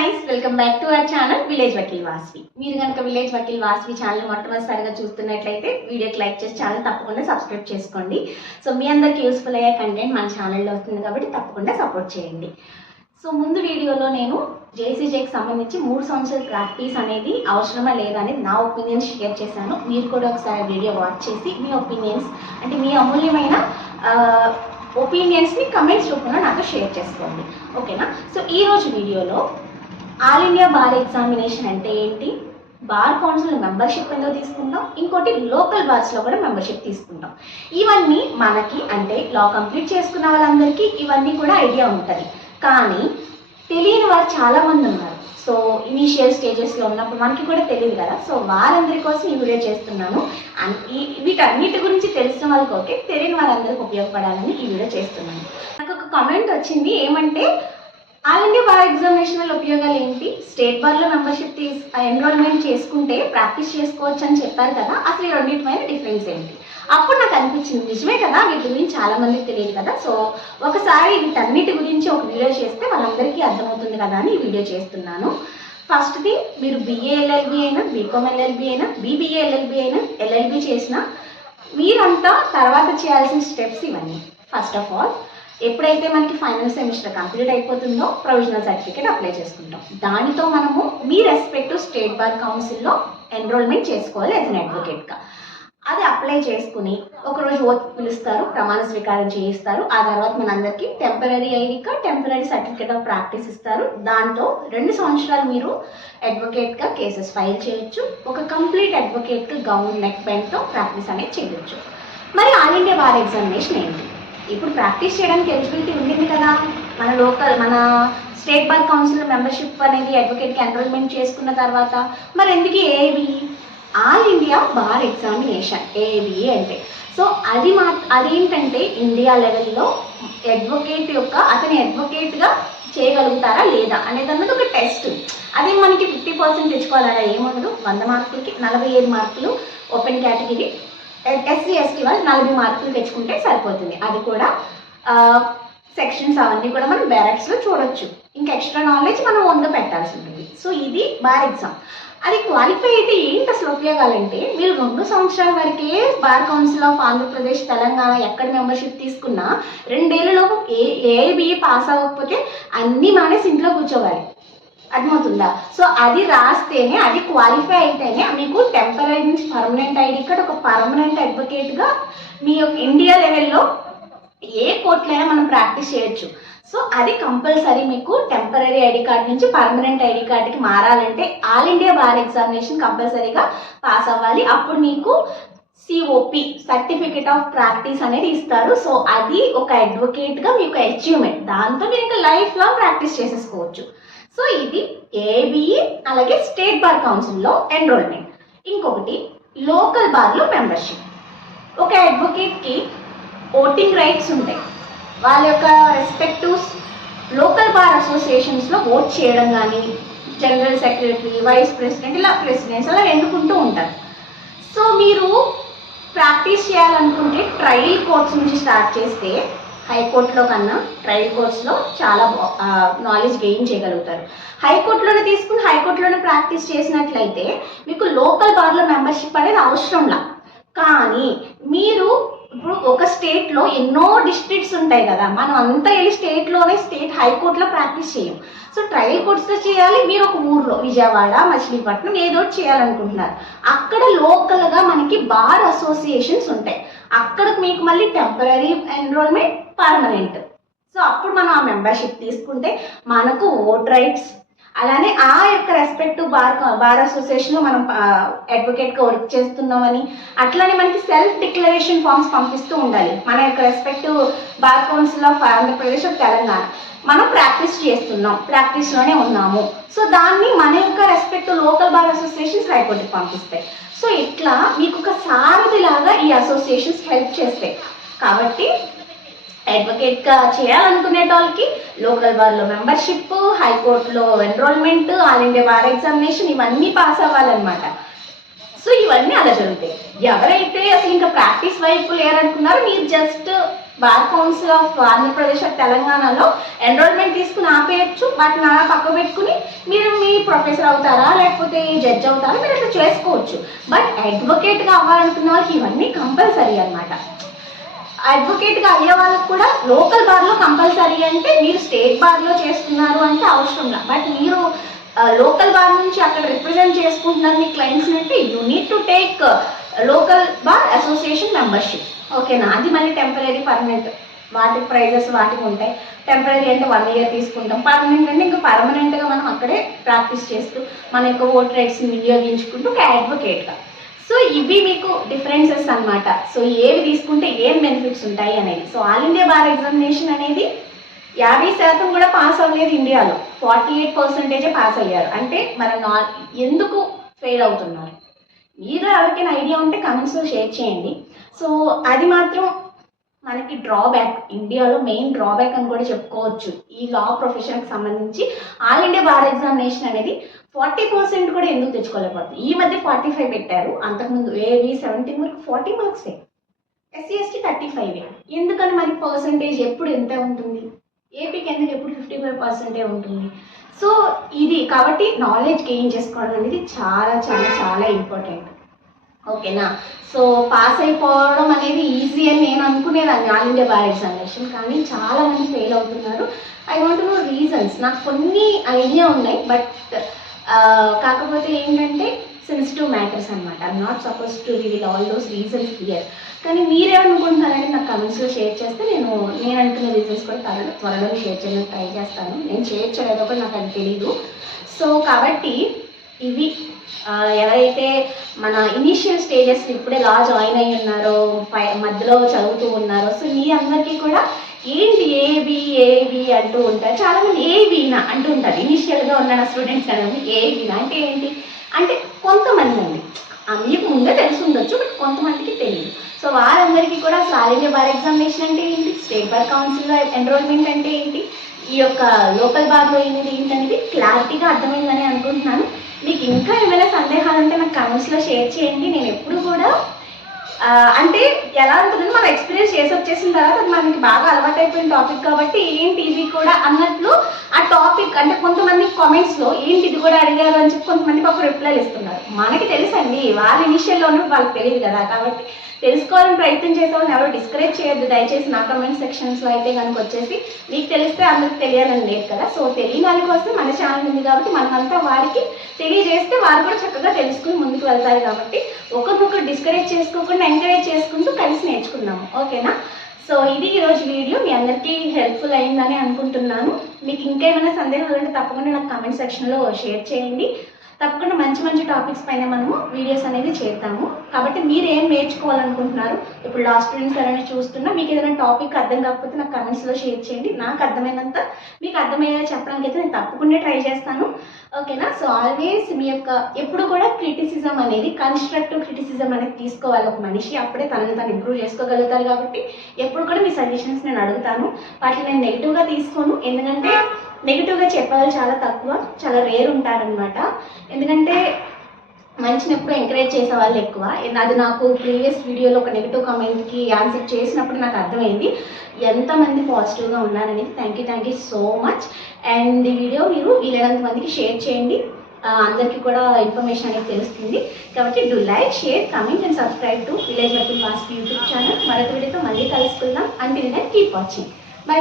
Guys, welcome back to our channel village Vakeel Vasvi. మీరు కనుక village Vakeel Vasvi channel మొట్టమొదటిసారిగా చూస్తున్నట్లయితే వీడియోకి లైక్ చేసి ఛానల్ తప్పకుండా సబ్స్క్రైబ్ చేసుకోండి. సో మీ అందరికి యూస్ఫుల్ అయ్యే కంటెంట్ మన ఛానల్లో వస్తుంది కాబట్టి తప్పకుండా సపోర్ట్ చేయండి. సో ముందు వీడియోలో నేను జేసీజేకి సంబంధించి 3 సంవత్సరాల ప్రాక్టీస్ అనేది అవసరమా లేదా అనేది నా ఒపీనియన్స్ షేర్ చేశాను. మీరు కూడా ఒకసారి వీడియో వాచ్ చేసి మీ ఒపీనియన్స్ అంటే మీ అమూల్యమైన ఒపీనియన్స్ని కమెంట్స్ రూపంలో నాతో షేర్ చేసుకోండి, ఓకేనా? సో ఈరోజు వీడియోలో ఆల్ ఇండియా బార్ ఎగ్జామినేషన్ అంటే ఏంటి, బార్ కౌన్సిల్ మెంబర్షిప్ ఎందుకు తీసుకుంటాం, ఇంకోటి లోకల్ బార్స్లో కూడా మెంబర్షిప్ తీసుకుంటాం. ఇవన్నీ మనకి అంటే లా కంప్లీట్ చేసుకున్న వాళ్ళందరికీ ఇవన్నీ కూడా ఐడియా ఉంటుంది. కానీ తెలియని వారు చాలామంది ఉన్నారు. సో ఇనీషియల్ స్టేజెస్లో ఉన్నప్పుడు మనకి కూడా తెలియదు కదా. సో వారందరి కోసం ఈ వీడియో చేస్తున్నాను. వీటన్నిటి గురించి తెలిసిన వాళ్ళకి ఓకే, తెలియని వారందరికీ ఉపయోగపడాలని ఈ వీడియో చేస్తున్నాను. నాకు ఒక కామెంట్ వచ్చింది, ఏమంటే ఆల్ ఇండియా బార్ ఎగ్జామినేషన్ వల్ల ఉపయోగాలు ఏంటి, స్టేట్ బార్లో మెంబర్షిప్ ఎన్రోల్మెంట్ చేసుకుంటే ప్రాక్టీస్ చేసుకోవచ్చు అని చెప్పారు కదా, అసలు ఈ రెండింటి మీద డిఫరెన్స్ ఏంటి? అప్పుడు నాకు అనిపించింది నిజమే కదా, వీటి గురించి చాలా మందికి తెలియదు కదా. సో ఒకసారి వీటన్నిటి గురించి ఒక వీడియో చేస్తే వాళ్ళందరికీ అర్థమవుతుంది కదా అని ఈ వీడియో చేస్తున్నాను. ఫస్ట్ది, మీరు BA LLB అయినా, BCom LLB అయినా, BBA LLB అయినా, LLB చేసినా మీరంతా తర్వాత చేయాల్సిన స్టెప్స్ ఇవన్నీ. ఫస్ట్ ఆఫ్ ఆల్, ఎప్పుడైతే మనకి ఫైనల్ సెమిస్టర్ కంప్లీట్ అయిపోతుందో ప్రొవిజనల్ సర్టిఫికేట్ అప్లై చేసుకుంటాం. దానితో మనము మీ రెస్పెక్టివ్ స్టేట్ బార్ కౌన్సిల్లో ఎన్రోల్మెంట్ చేసుకోవాలి యాజ్ అన్ అడ్వకేట్గా. అది అప్లై చేసుకుని ఒకరోజు ఓత్ పిలుస్తారు, ప్రమాణ స్వీకారం చేయిస్తారు. ఆ తర్వాత మనందరికీ temporary ID card, temporary certificate of practice ఇస్తారు. దాంతో 2 సంవత్సరాలు మీరు అడ్వకేట్గా కేసెస్ ఫైల్ చేయొచ్చు. ఒక కంప్లీట్ అడ్వకేట్గా గౌన్ నెక్ బెండ్తో ప్రాక్టీస్ అనేది చేయొచ్చు. మరి ఆల్ ఇండియా బార్ ఎగ్జామినేషన్ ఏంటి? ఇప్పుడు ప్రాక్టీస్ చేయడానికి ఎలిజిబిలిటీ ఉంటుంది కదా, మన స్టేట్ బార్ కౌన్సిల్ మెంబర్షిప్ అనేది అడ్వకేట్కి ఎన్రోల్మెంట్ చేసుకున్న తర్వాత. మరి ఎందుకు A B all India bar examination, A B A అంటే? సో అదేంటంటే ఇండియా లెవెల్లో అతని అడ్వకేట్గా చేయగలుగుతారా లేదా అనేది అన్నది ఒక టెస్ట్. అదే మనకి 50% తెచ్చుకోవాలన్నా ఏముండదు. 100 మార్కులకి 45 మార్కులు ఓపెన్ కేటగిరీ, SC ST వాళ్ళు 40 మార్కులు తెచ్చుకుంటే సరిపోతుంది. అది కూడా సెక్షన్స్ అవన్నీ కూడా మనం బ్యారెక్స్లో చూడొచ్చు. ఇంకా ఎక్స్ట్రా నాలెడ్జ్ మనం ఓన్గా పెట్టాల్సి ఉంటుంది. సో ఇది బార్ ఎగ్జామ్. అది క్వాలిఫై అయితే ఏంటి అసలు ఉపయోగాలంటే, మీరు 2 సంవత్సరాల వరకే bar council of Andhra Pradesh, Telangana ఎక్కడ మెంబర్షిప్ తీసుకున్నా 2 ఏళ్ళలోపు ఏబిఏ పాస్ అవ్వకపోతే అన్నీ మానేసి ఇంట్లో కూర్చోవాలి. అర్థమవుతుందా? సో అది రాస్తేనే, అది క్వాలిఫై అయితేనే మీకు టెంపరీ నుంచి పర్మనెంట్ ఐడి కార్డ్, ఒక పర్మనెంట్ అడ్వకేట్గా మీ యొక్క ఇండియా లెవెల్లో ఏ కోర్టులైనా మనం ప్రాక్టీస్ చేయొచ్చు. సో అది కంపల్సరీ మీకు టెంపరీ ఐడి కార్డ్ నుంచి పర్మనెంట్ ఐడి కార్డ్కి మారాలంటే ఆల్ ఇండియా బార్ ఎగ్జామినేషన్ కంపల్సరీగా పాస్ అవ్వాలి. అప్పుడు మీకు COP సర్టిఫికేట్ ఆఫ్ ప్రాక్టీస్ అనేది ఇస్తారు. సో అది ఒక అడ్వకేట్గా మీకు అచీవ్మెంట్. దాంతో మీరు ఇంకా లైఫ్ లాంగ్ ప్రాక్టీస్ చేసేసుకోవచ్చు. సో ఇది ఏబిఈ, అలాగే స్టేట్ బార్ కౌన్సిల్లో ఎన్రోల్మెంట్. ఇంకొకటి లోకల్ బార్లో మెంబర్షిప్. ఒక అడ్వకేట్కి ఓటింగ్ రైట్స్ ఉంటాయి. వాళ్ళ యొక్క రెస్పెక్టివ్ లోకల్ బార్ అసోసియేషన్స్లో ఓట్ చేయడం కానీ, జనరల్ సెక్రటరీ, వైస్ ప్రెసిడెంట్, ఇలా ప్రెసిడెంట్స్ అలా ఎన్నుకుంటూ ఉంటారు. సో మీరు ప్రాక్టీస్ చేయాలనుకుంటే ట్రయల్ కోర్ట్స్ నుంచి స్టార్ట్ చేస్తే హైకోర్టులో కన్నా ట్రయల్ కోర్ట్స్లో చాలా నాలెడ్జ్ గెయిన్ చేయగలుగుతారు. హైకోర్టులోనే తీసుకుని హైకోర్టులోనే ప్రాక్టీస్ చేసినట్లయితే మీకు లోకల్ బార్లో మెంబర్షిప్ అనేది అవసరంలా. కానీ మీరు ఇప్పుడు ఒక స్టేట్లో ఎన్నో డిస్ట్రిక్ట్స్ ఉంటాయి కదా, మనం అంతా వెళ్ళి స్టేట్ హైకోర్టులో ప్రాక్టీస్ చేయం. సో ట్రయల్ కోర్ట్స్లో చేయాలి. మీరు ఒక ఊర్లో విజయవాడ, మచిలీపట్నం ఏదో చేయాలనుకుంటున్నారు, అక్కడ లోకల్గా మనకి బార్ అసోసియేషన్స్ ఉంటాయి. అక్కడ మీకు మళ్ళీ టెంపరీ ఎన్రోల్మెంట్, పర్మనెంట్. సో అప్పుడు మనం ఆ మెంబర్షిప్ తీసుకుంటే మనకు ఓట్ రైట్స్, అలానే ఆ యొక్క రెస్పెక్టివ్ బార్ అసోసియేషన్లో మనం అడ్వకేట్గా వర్క్ చేస్తున్నామని, అట్లానే మనకి సెల్ఫ్ డిక్లరేషన్ ఫామ్స్ పంపిస్తూ ఉండాలి. మన యొక్క respective bar council of Andhra Pradesh, Telangana మనం ప్రాక్టీస్ చేస్తున్నాం, ప్రాక్టీస్లోనే ఉన్నాము. సో దాన్ని మన యొక్క రెస్పెక్టివ్ లోకల్ బార్ అసోసియేషన్స్ హైకోర్టుకి పంపిస్తాయి. సో ఇట్లా మీకు ఒక సారథిలాగా ఈ అసోసియేషన్స్ హెల్ప్ చేస్తాయి. కాబట్టి అడ్వకేట్గా చేయాలనుకునే వాళ్ళకి లోకల్ బార్లో మెంబర్షిప్, హైకోర్టులో enrolment, all India bar examination ఇవన్నీ పాస్ అవ్వాలన్నమాట. సో ఇవన్నీ అలా జరుగుతాయి. ఎవరైతే అసలు ఇంకా ప్రాక్టీస్ వైపు లేరనుకున్నారో మీరు just bar council of Andhra Pradesh తెలంగాణలో ఎన్రోల్మెంట్ తీసుకుని ఆపేయచ్చు. బట్ నా పక్క పెట్టుకుని మీరు మీ ప్రొఫెసర్ అవుతారా లేకపోతే జడ్జ్ అవుతారా మీరు అట్లా చేసుకోవచ్చు. బట్ అడ్వకేట్గా అవ్వాలనుకున్న వాళ్ళకి ఇవన్నీ కంపల్సరీ అనమాట. అడ్వకేట్గా అయ్యే వాళ్ళకి కూడా లోకల్ బార్లో కంపల్సరీ. అంటే మీరు స్టేట్ బార్లో చేస్తున్నారు అంటే అవసరం లేదు. బట్ మీరు లోకల్ బార్ నుంచి అక్కడ రిప్రజెంట్ చేసుకుంటున్నారు మీ క్లయింట్స్ అంటే you need to take local bar association membership. ఓకేనా? అది మళ్ళీ టెంపరీ పర్మనెంట్ వాటి ప్రైజెస్ వాటికి ఉంటాయి. టెంపరీ అంటే 1 year తీసుకుంటాం. పర్మనెంట్ అంటే ఇంకా పర్మనెంట్గా మనం అక్కడే ప్రాక్టీస్ చేస్తూ మన యొక్క ఓట్ రైట్స్ని వినియోగించుకుంటూ ఒక అడ్వకేట్గా. సో ఇవి మీకు డిఫరెన్సెస్ అనమాట. సో ఏవి తీసుకుంటే ఏం బెనిఫిట్స్ ఉంటాయి అనేది. So all India bar examination అనేది 50% కూడా పాస్ అవ్వలేదు ఇండియాలో, 48% పాస్ అయ్యారు. అంటే మన ఎందుకు ఫెయిల్ అవుతున్నారు మీరు ఎవరికైనా ఐడియా ఉంటే కమెంట్స్లో షేర్ చేయండి. సో అది మాత్రం మనకి డ్రాబ్యాక్, ఇండియాలో మెయిన్ డ్రాబ్యాక్ అని కూడా చెప్పుకోవచ్చు. ఈ లా ప్రొఫెషన్కి సంబంధించి ఆల్ ఇండియా బార్ ఎగ్జామినేషన్ అనేది 40% కూడా ఎందుకు తెచ్చుకోలేకపోతుంది. ఈ మధ్య 45 పెట్టారు. అంతకుముందు ఏవి 17 వరకు 40 మార్క్సే, SC ST 35. ఎందుకని మరి పర్సంటేజ్ ఎప్పుడు ఎంత ఉంటుంది? ఏపీకి ఎందుకు ఎప్పుడు 55% ఉంటుంది? సో ఇది కాబట్టి నాలెడ్జ్ గెయిన్ చేసుకోవడం అనేది చాలా చాలా చాలా ఇంపార్టెంట్. ఓకేనా? సో పాస్ అయిపోవడం అనేది ఈజీ అని నేను అనుకునేదాన్ని ఆల్ ఇండియా బార్ ఎగ్జామినేషన్. కానీ చాలామంది ఫెయిల్ అవుతున్నారు. I want know reasons. నాకు కొన్ని ఐడియా ఉన్నాయి. బట్ కాకపోతే ఏంటంటే సెన్సిటివ్ మ్యాటర్స్ అనమాట. I'm not suppose to reveal all those reasons here. కానీ మీరేమనుకుంటున్నారంటే నాకు కమెంట్స్లో షేర్ చేస్తే నేను అనుకున్న రీజన్స్ కూడా త్వరలో షేర్ చేయడానికి ట్రై చేస్తాను. నేను షేర్ చేయలేదో కూడా నాకు అది తెలీదు. సో కాబట్టి ఇవి ఎవరైతే మన ఇనీషియల్ స్టేజెస్ ఇప్పుడే లా జాయిన్ అయ్యి ఉన్నారో, మధ్యలో చదువుతూ ఉన్నారో, సో మీ అందరికీ కూడా ఏంటి ఏవి అంటూ ఉంటారు. చాలామంది ఏవీనా అంటూ ఉంటారు. ఇనీషియల్గా ఉన్న స్టూడెంట్స్ అనేది ఏవీనా అంటే ఏంటి అంటే కొంతమంది అండి, మీకు ముందే తెలిసి ఉండొచ్చు, బట్ కొంతమందికి తెలియదు. సో వారందరికీ కూడా అసలు ఆల్ ఇండియా బార్ ఎగ్జామినేషన్ అంటే ఏంటి, స్టేట్ బార్ కౌన్సిల్లో ఎన్రోల్మెంట్ అంటే ఏంటి, ఈ యొక్క లోకల్ బార్లో ఏంటి అనేది క్లారిటీగా అర్థమైందని అనుకుంటున్నాను. మీకు ఇంకా ఏమైనా సందేహాలు ఉంటే నాకు కమెంట్స్లో షేర్ చేయండి. నేను ఎప్పుడు కూడా అంటే ఎలా ఉంటుందని మనం ఎక్స్పీరియన్స్ చేసి వచ్చేసిన తర్వాత అది మనకి బాగా అలవాటైపోయిన టాపిక్ కాబట్టి ఏంటి ఇది కూడా అన్నట్లు ఆ టాపిక్ అంటే కొంతమంది కామెంట్స్లో ఏంటి ఇది కూడా అడిగారు అని చెప్పి కొంతమంది పాపం రిప్లైలు ఇస్తున్నారు. మనకి తెలుసండి, వాళ్ళ ఇనిషియల్లో ఉన్నప్పుడు వాళ్ళకి తెలియదు కదా. కాబట్టి తెలుసుకోవాలని ప్రయత్నం చేసేవాళ్ళని ఎవరు డిస్కరేజ్ చేయొద్దు దయచేసి. నా కమెంట్ సెక్షన్స్లో అయితే కనుక వచ్చేసి మీకు తెలిస్తే అందరికి తెలియాలని లేదు కదా. సో తెలియని వాళ్ళ కోసం మన ఛానల్ ఉంది కాబట్టి మనమంతా వారికి తెలియజేస్తే వారు కూడా చక్కగా తెలుసుకుని ముందుకు వెళ్తారు. కాబట్టి ఒకరినొకరు డిస్కరేజ్ చేసుకోకుండా ఎంకరేజ్ చేసుకుంటూ కలిసి నేర్చుకుందాము. ఓకేనా? సో ఇది ఈరోజు వీడియో. మీ అందరికీ హెల్ప్ఫుల్ అయిందని అనుకుంటున్నాను. మీకు ఇంకేమైనా సందేహాలు ఉంటే తప్పకుండా నాకు కమెంట్ సెక్షన్లో షేర్ చేయండి. తప్పకుండా మంచి మంచి టాపిక్స్ పైన మనము వీడియోస్ అనేది చేద్దాము. కాబట్టి మీరు ఏం నేర్చుకోవాలనుకుంటున్నారు, ఇప్పుడు లా స్టూడెంట్స్ ఎవరైనా చూస్తున్నా మీకు ఏదైనా టాపిక్ అర్థం కాకపోతే నాకు కమెంట్స్లో షేర్ చేయండి. నాకు అర్థమైనంత మీకు అర్థమయ్యేలా చెప్పడానికి అయితే నేను తప్పకుండా ట్రై చేస్తాను. ఓకేనా? సో ఆల్వేస్ మీ యొక్క ఎప్పుడు కూడా క్రిటిసిజం అనేది, కన్స్ట్రక్టివ్ క్రిటిసిజం అనేది తీసుకోవాలి ఒక మనిషి. అప్పుడే తనని తను ఇంప్రూవ్ చేసుకోగలుగుతారు. కాబట్టి ఎప్పుడు కూడా మీ సజెషన్స్ నేను అడుగుతాను. వాటిని నేను నెగిటివ్గా తీసుకోను. ఎందుకంటే నెగిటివ్గా చెప్పేవాళ్ళు చాలా తక్కువ, చాలా రేర్ ఉంటారనమాట. ఎందుకంటే మంచిని ఎప్పుడు ఎంకరేజ్ చేసే వాళ్ళు ఎక్కువ. అది నాకు ప్రీవియస్ వీడియోలో ఒక నెగిటివ్ కామెంట్కి ఆన్సర్ చేసినప్పుడు నాకు అర్థమైంది ఎంతమంది పాజిటివ్గా ఉన్నారనేది. Thank you so much. And ఈ వీడియో మీరు వీలైనంత మందికి షేర్ చేయండి. అందరికీ కూడా ఇన్ఫర్మేషన్ అనేది తెలుస్తుంది. కాబట్టి do like, share, comment and subscribe to village weapon fast YouTube channel. మరొక వీడియోతో మళ్ళీ కలుసుకుందాం. Until then keep watching.